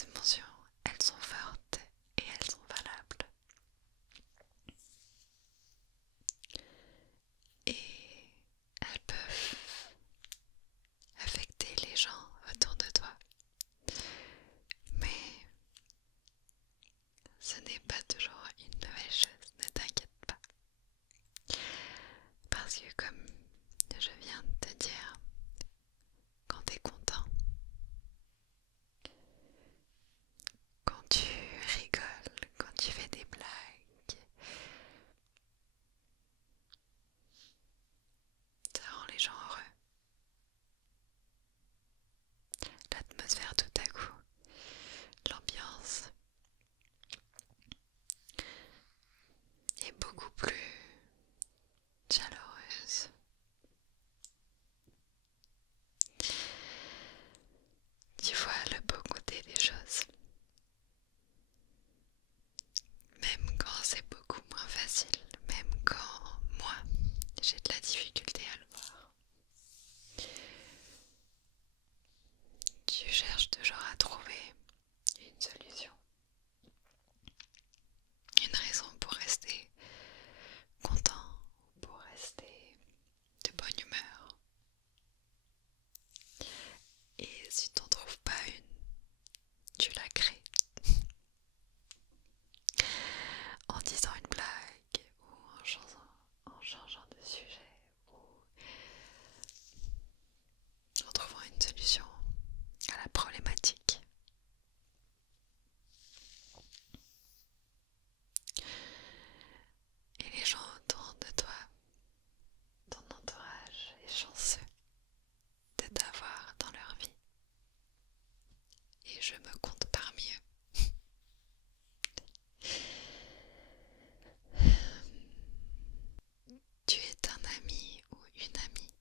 Les émotions, elles sont fortes et elles sont valables. Et elles peuvent affecter les gens autour de toi. Mais ce n'est pas toujours une mauvaise chose, ne t'inquiète pas. Parce que comme je viens de te dire, quand tu es content, quand tu rigoles, quand tu fais des blagues, ça rend les gens heureux. L'atmosphère tout à coup, l'ambiance est beaucoup plus chaleureuse. Tu vois le beau côté des choses. Même quand c'est beaucoup moins facile, même quand moi j'ai de la difficulté à le voir. Tu cherches toujours à trouver une solution, une raison pour rester content, pour rester de bonne humeur. Et si t'en trouves pas une, tu la crées. En disant une blague ou en changeant de sujet ou en trouvant une solution à la problématique. Et les gens autour de toi, ton entourage est chanceux de t'avoir dans leur vie. Et je me compte parmi eux. Tu es un ami ou une amie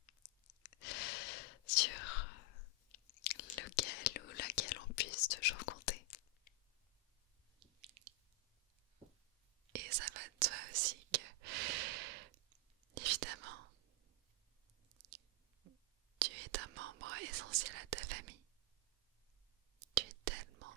sur lequel ou laquelle on puisse toujours compter. Et ça va de soi aussi que, évidemment, tu es un membre essentiel à ta famille. Tu es tellement,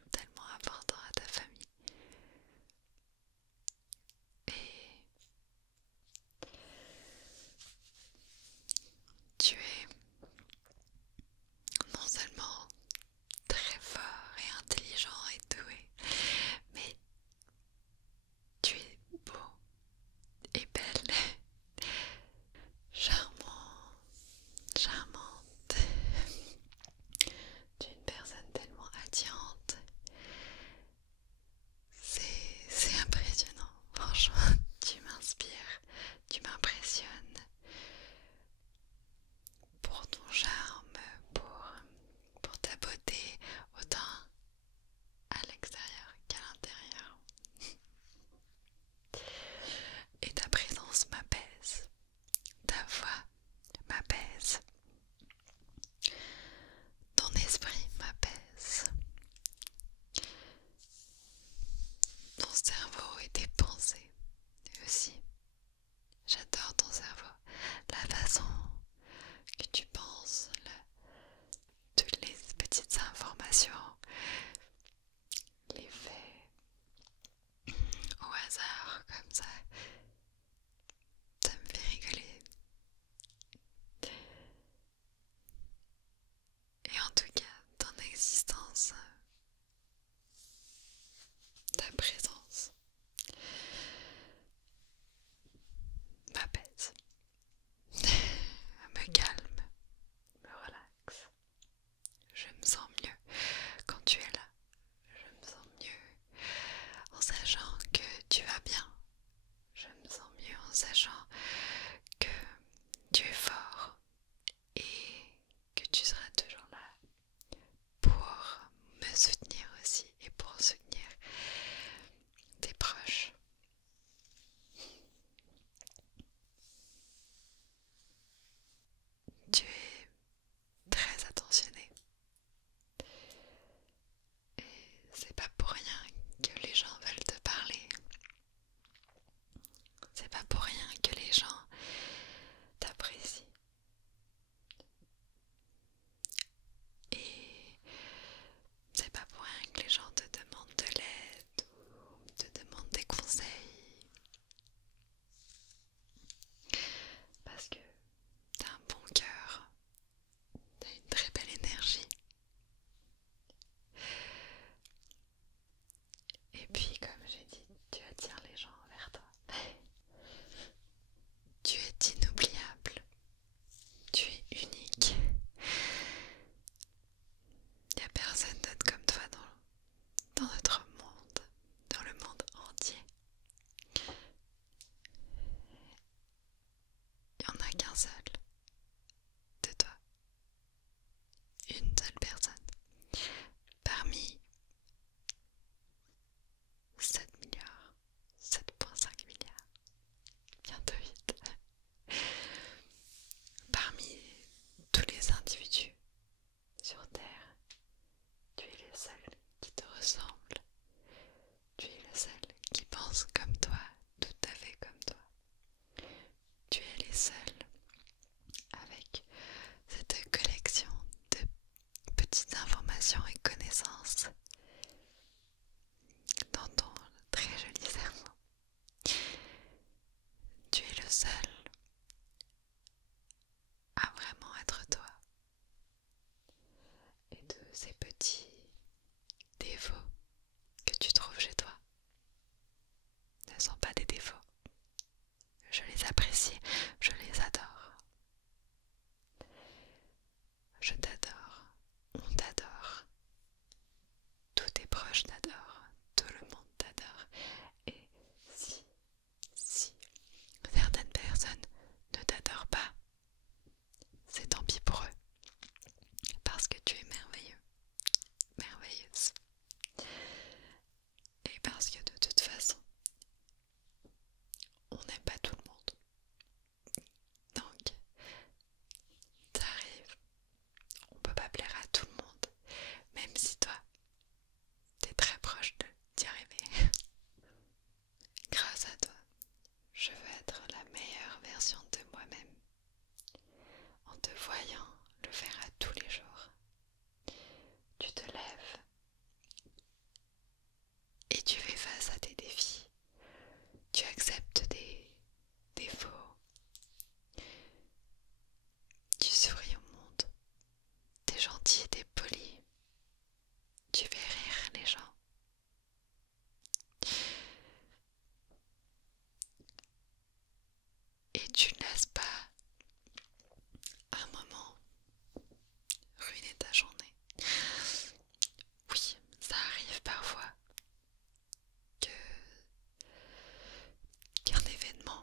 proches t'adorent, tout le monde t'adore. Et si certaines personnes ne t'adorent pas, c'est tant pis pour eux, parce que tu es merveilleux, merveilleuse. Et parce que de toute façon, on n'aime pas tout le monde. Donc, t'arrives, on peut pas plaire à tout le monde, même si toi, t'es très proche d'y arriver. Grâce à toi, je veux être la meilleure version de moi-même, en te voyant le faire à tous les jours. Tu te lèves et tu fais face à tes défis. Tu acceptes des défauts. Tu souris au monde. T'es gentil et t'es poli. Tu fais rire les gens. Et tu ne laisses pas un moment ruiner ta journée. Oui, ça arrive parfois que qu'un événement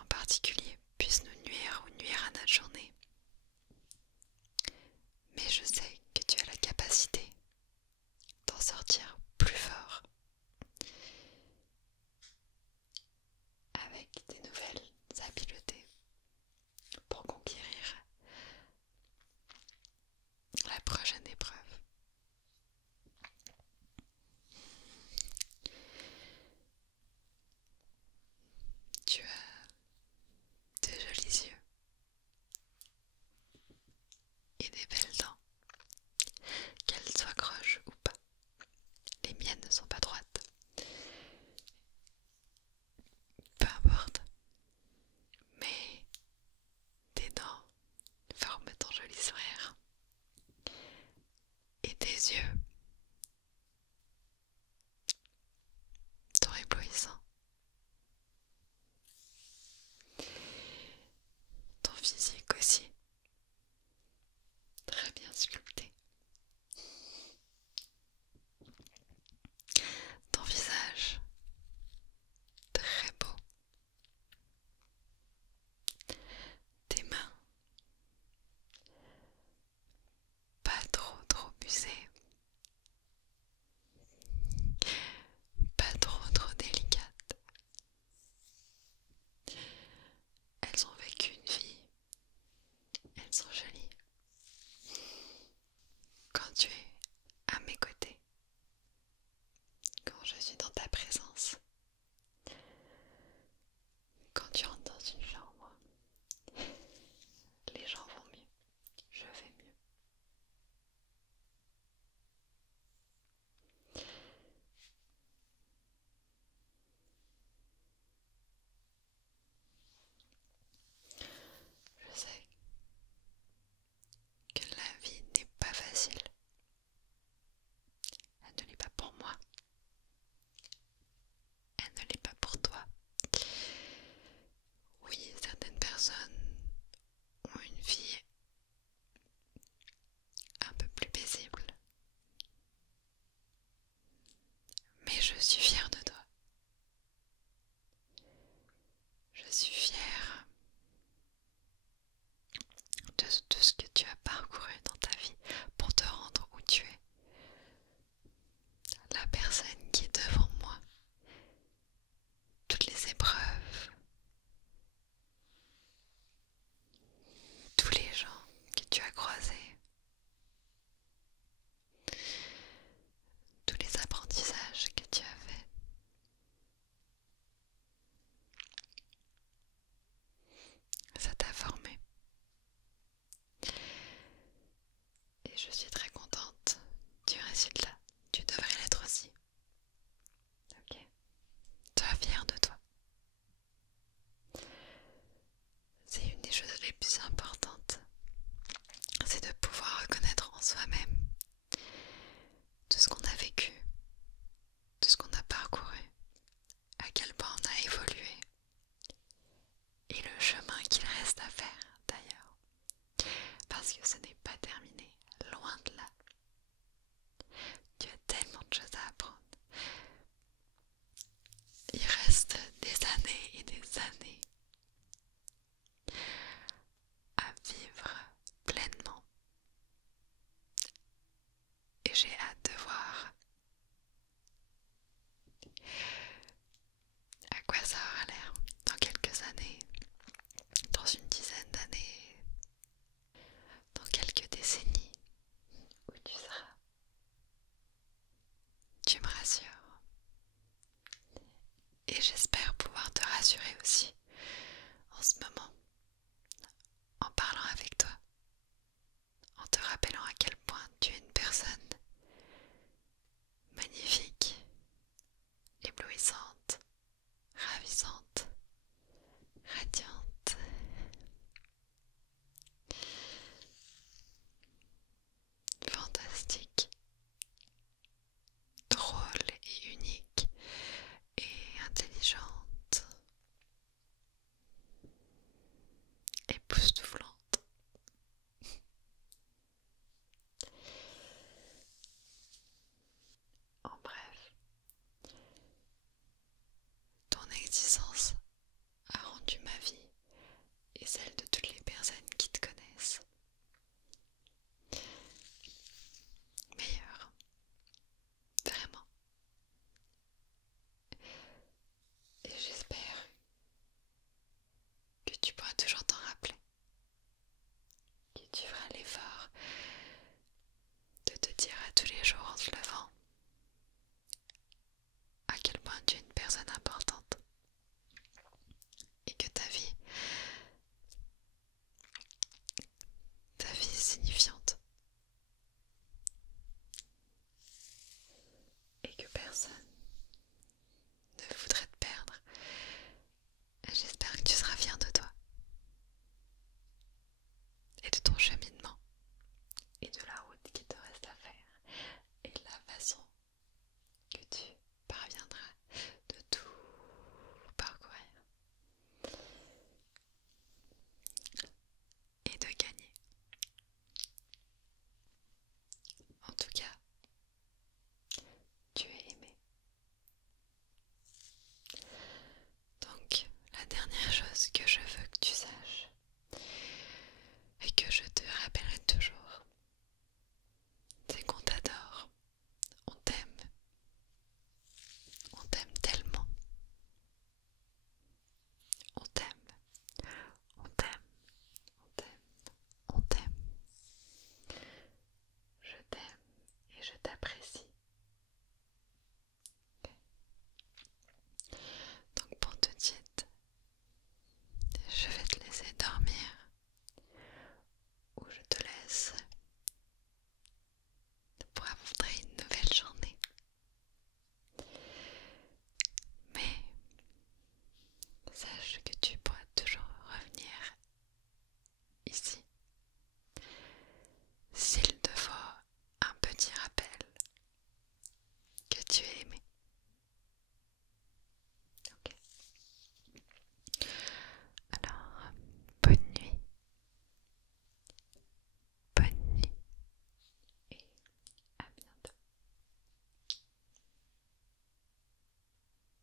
en particulier puisse nous nuire ou nuire à notre journée. Mais je sais que tu as la capacité d'en sortir plus fort avec des nouvelles habiletés pour conquérir la prochaine épreuve. Tu as de jolis yeux et des belles dents, qu'elles soient croches ou pas. Les miennes ne sont pas droites. Peu importe, mais tes dents forment ton joli sourire. Et tes yeux sont éblouissants. Ton physique aussi, très bien sculpté. Ton visage, très beau. Tes mains, pas trop musées. Pas trop délicates. Elles ont vécu une vie. Elles sont jolies. Quand tu es à mes côtés, quand je suis dans ta présence, quand tu rentres dans une chambre, les gens vont mieux. Je vais mieux. Je sais que la vie n'est pas facile. Elle ne l'est pas pour moi. Elle ne l'est pas pour toi. Oui, certaines personnes ont une vie un peu plus paisible. Mais je suis fière